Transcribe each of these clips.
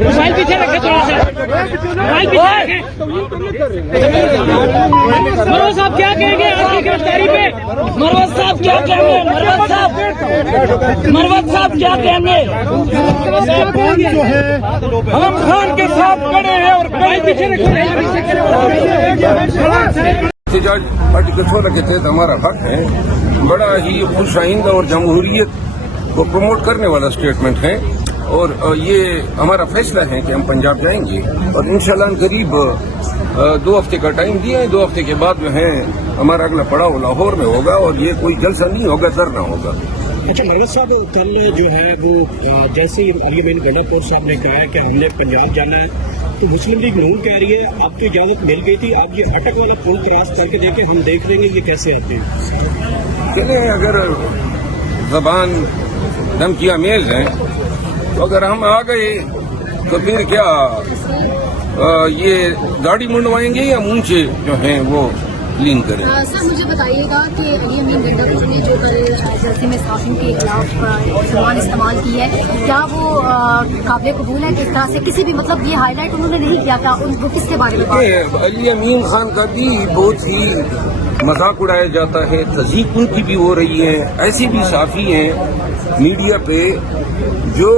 Mobile پیچھے رکھے تھوڑا سا, موبائل پیچھے رکھے. مروت صاحب کیا کہیں گے آپ کی گرفتاری پہ؟ مروت صاحب کیا کہیں گے؟ مروت صاحب کیا کہیں گے؟ ہم خان کے ساتھ کھڑے ہیں اور موبائل پیچھے رکھے. احتجاج پارٹی کٹھوعہ کے تحت ہمارا حق ہے. بڑا ہی خوش آئندہ اور جمہوریت کو پروموٹ کرنے والا اسٹیٹمنٹ ہے, اور یہ ہمارا فیصلہ ہے کہ ہم پنجاب جائیں گے, اور انشاءاللہ قریب 2 ہفتے کا ٹائم دیا ہے. 2 ہفتے کے بعد جو ہے ہمارا اگلا پڑاؤ لاہور میں ہوگا, اور یہ کوئی جلسہ نہیں ہوگا, دھرنا ہوگا. اچھا مروت صاحب, کل جو ہے وہ جیسے علی امین گنڈا صاحب نے کہا ہے کہ ہم نے پنجاب جانا ہے, تو مسلم لیگ نون کہہ رہی ہے آپ کو اجازت مل گئی تھی, آپ یہ اٹک والا پل کراس کر کے دیکھیں, ہم دیکھ لیں گے یہ کیسے آتے ہیں. چلیں, اگر زبان دھمکی آمیز ہے تو اگر ہم آ گئے تو پھر کیا یہ گاڑی منڈوائیں گے یا مونچے جو ہیں وہ کلین کریں. سر مجھے بتائیے گا کہ علی امین گنڈا نے جو کل جلسے میں صحافیوں کے خلاف زبان استعمال کی ہے, کیا وہ قابل قبول ہے؟ کس طرح سے کسی بھی مطلب یہ ہائی لائٹ انہوں نے نہیں کیا تھا, ان کو کس کے بارے میں بات؟ علی امین خان کا بھی بہت ہی مذاق اڑایا جاتا ہے, تذیق ان کی بھی ہو رہی ہے. ایسے بھی صحافی ہیں میڈیا پہ جو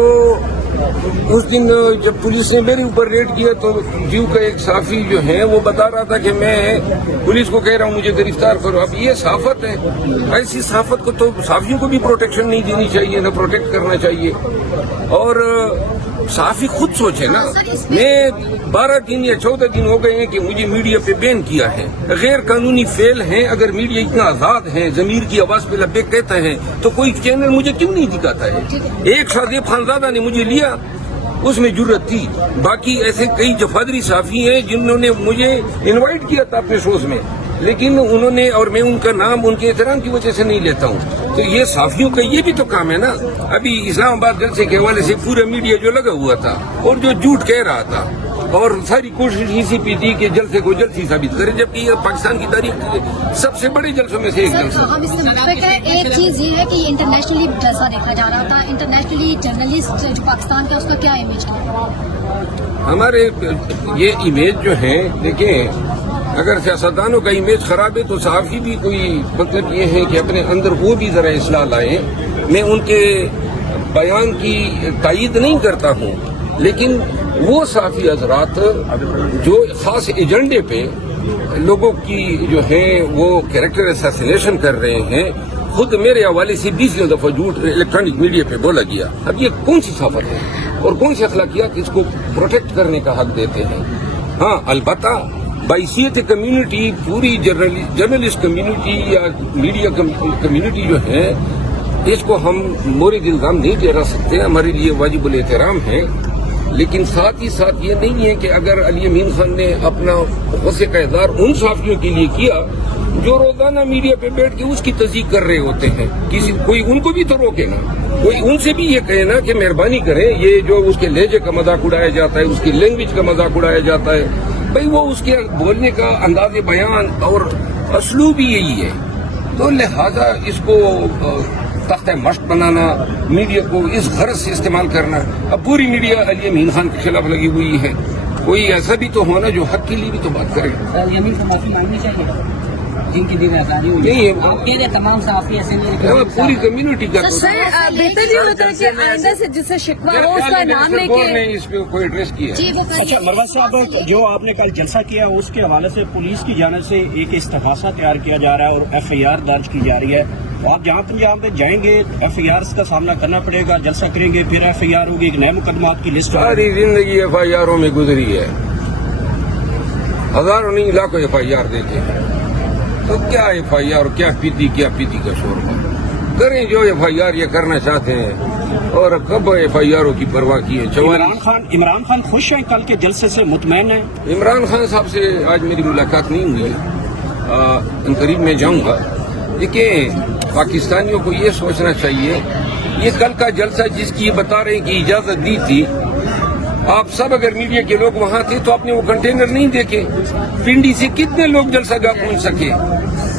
اس دن جب پولیس نے میرے اوپر ریڈ کیا تو جیو کا ایک صحافی جو ہے وہ بتا رہا تھا کہ میں پولیس کو کہہ رہا ہوں مجھے گرفتار کرو. اب یہ صحافت ہے, ایسی صحافت کو تو صحافیوں کو بھی پروٹیکشن نہیں دینی چاہیے, نہ پروٹیکٹ کرنا چاہیے. اور صحافی خود سوچے نا, میں 12 دن یا 14 دن ہو گئے ہیں کہ مجھے میڈیا پہ بین کیا ہے. غیر قانونی فعل ہیں. اگر میڈیا اتنا آزاد ہے, ضمیر کی آواز پہ لبیک کہتا ہے, تو کوئی چینل مجھے کیوں نہیں دکھاتا ہے؟ ایک شادیب خانزادہ نے مجھے لیا, اس میں جرت تھی. باقی ایسے کئی جفادری صحافی ہیں جنہوں نے مجھے انوائٹ کیا تھا اپنے شوز میں, لیکن انہوں نے, اور میں ان کا نام ان کے احترام کی وجہ سے نہیں لیتا ہوں. تو یہ صحافیوں کا یہ بھی تو کام ہے نا. ابھی اسلام آباد جلسے کے حوالے سے پورا میڈیا جو لگا ہوا تھا اور جو جھوٹ کہہ رہا تھا, اور ساری کوشش اسی پہ تھی کہ جلسے کو جلسی ثابت کرے, جبکہ یہ پاکستان کی تاریخ کے سب سے بڑے جلسوں میں سے ایک جلسہ. ہم اس سے متفق ہے. ایک چیز یہ ہے کہ یہ انٹرنیشنلی جلسہ دیکھا جا رہا تھا, انٹرنیشنلی جرنلسٹ جو پاکستان کا اس کا کیا امیج ہے؟ ہمارے یہ امیج جو ہے, دیکھیں اگر سیاستدانوں کا امیج خراب ہے تو صحافی بھی کوئی مطلب یہ ہے کہ اپنے اندر وہ بھی ذرا اصلاح لائیں. میں ان کے بیان کی تائید نہیں کرتا ہوں, لیکن وہ صحافی حضرات جو خاص ایجنڈے پہ لوگوں کی جو ہے وہ کیریکٹر اسیسینیشن کر رہے ہیں, خود میرے حوالے سے 20 دفعہ جھوٹ الیکٹرانک میڈیا پہ بولا گیا. اب یہ کون سی صحافت ہے اور کون سی اخلاقیات اس کو پروٹیکٹ کرنے کا حق دیتے ہیں؟ ہاں البتہ بحیثیت کمیونٹی, پوری جرنلسٹ کمیونٹی یا میڈیا کمیونٹی جو ہے, اس کو ہم مورد الزام نہیں ٹھہرا سکتے. ہمارے لیے واجب الاحترام ہے, لیکن ساتھ ہی ساتھ یہ نہیں ہے کہ اگر علی امین خان نے اپنا غصے کا اظہار ان صحافیوں کے لیے کیا جو روزانہ میڈیا پہ بیٹھ کے اس کی تصدیق کر رہے ہوتے ہیں, کوئی ان کو بھی تو روکے نا, کوئی ان سے بھی یہ کہے نا کہ مہربانی کریں. یہ جو اس کے لہجے کا مذاق اڑایا جاتا ہے, اس کی لینگویج کا مذاق اڑایا جاتا ہے, بھائی وہ اس کے بولنے کا انداز بیان اور اسلوب بھی یہی ہے. تو لہذا اس کو تختہ مشق بنانا, میڈیا کو اس غرض سے استعمال کرنا, اب پوری میڈیا علی امین خان کے خلاف لگی ہوئی ہے. کوئی ایسا بھی تو ہونا جو حق کے لیے بھی تو بات کرے. علی امین کو معافی مانگنی چاہیے جن کی بھی آزادی ہوئی نہیں ہے, آپ کہہ رہے تمام صحافی ایسے پوری کمیونٹی کا. سر بہتر یہ ہوتا ہے کہ آئندہ سے جس سے شکوہ ہو اس کا نام لے کے اس پہ کوئی ایڈریس کیا. اچھا مروت صاحب, جو آپ نے کل جلسہ کیا اس کے حوالے سے پولیس کی جانب سے ایک استغاثہ تیار کیا جا رہا ہے اور FIR درج کی جا رہی ہے. آپ جہاں پنجاب میں جائیں گے FIR کا سامنا کرنا پڑے گا, جلسہ کریں گے پھر FIR ہوگی, ایک نئے مقدمات کی لسٹ. ساری زندگی FIR میں گزری ہے, ہزاروں نہیں لاکھوں FIR دیتے ہیں. تو کیا FIR, کیا پیتی کا شوربہ کریں. جو FIR یہ کرنا چاہتے ہیں, اور کب FIR کی پرواہ کی ہے. عمران خان خوش ہیں, کل کے جلسے سے مطمئن ہیں. عمران خان صاحب سے آج میری ملاقات نہیں ہوئی, ان قریب میں جاؤں گا. دیکھیں پاکستانیوں کو یہ سوچنا چاہیے, یہ کل کا جلسہ جس کی بتا رہے ہیں کہ اجازت دی تھی, آپ سب اگر میڈیا کے لوگ وہاں تھے تو آپ نے وہ کنٹینر نہیں دیکھے. پنڈی سے کتنے لوگ جلسہ گاہ پہنچ سکے,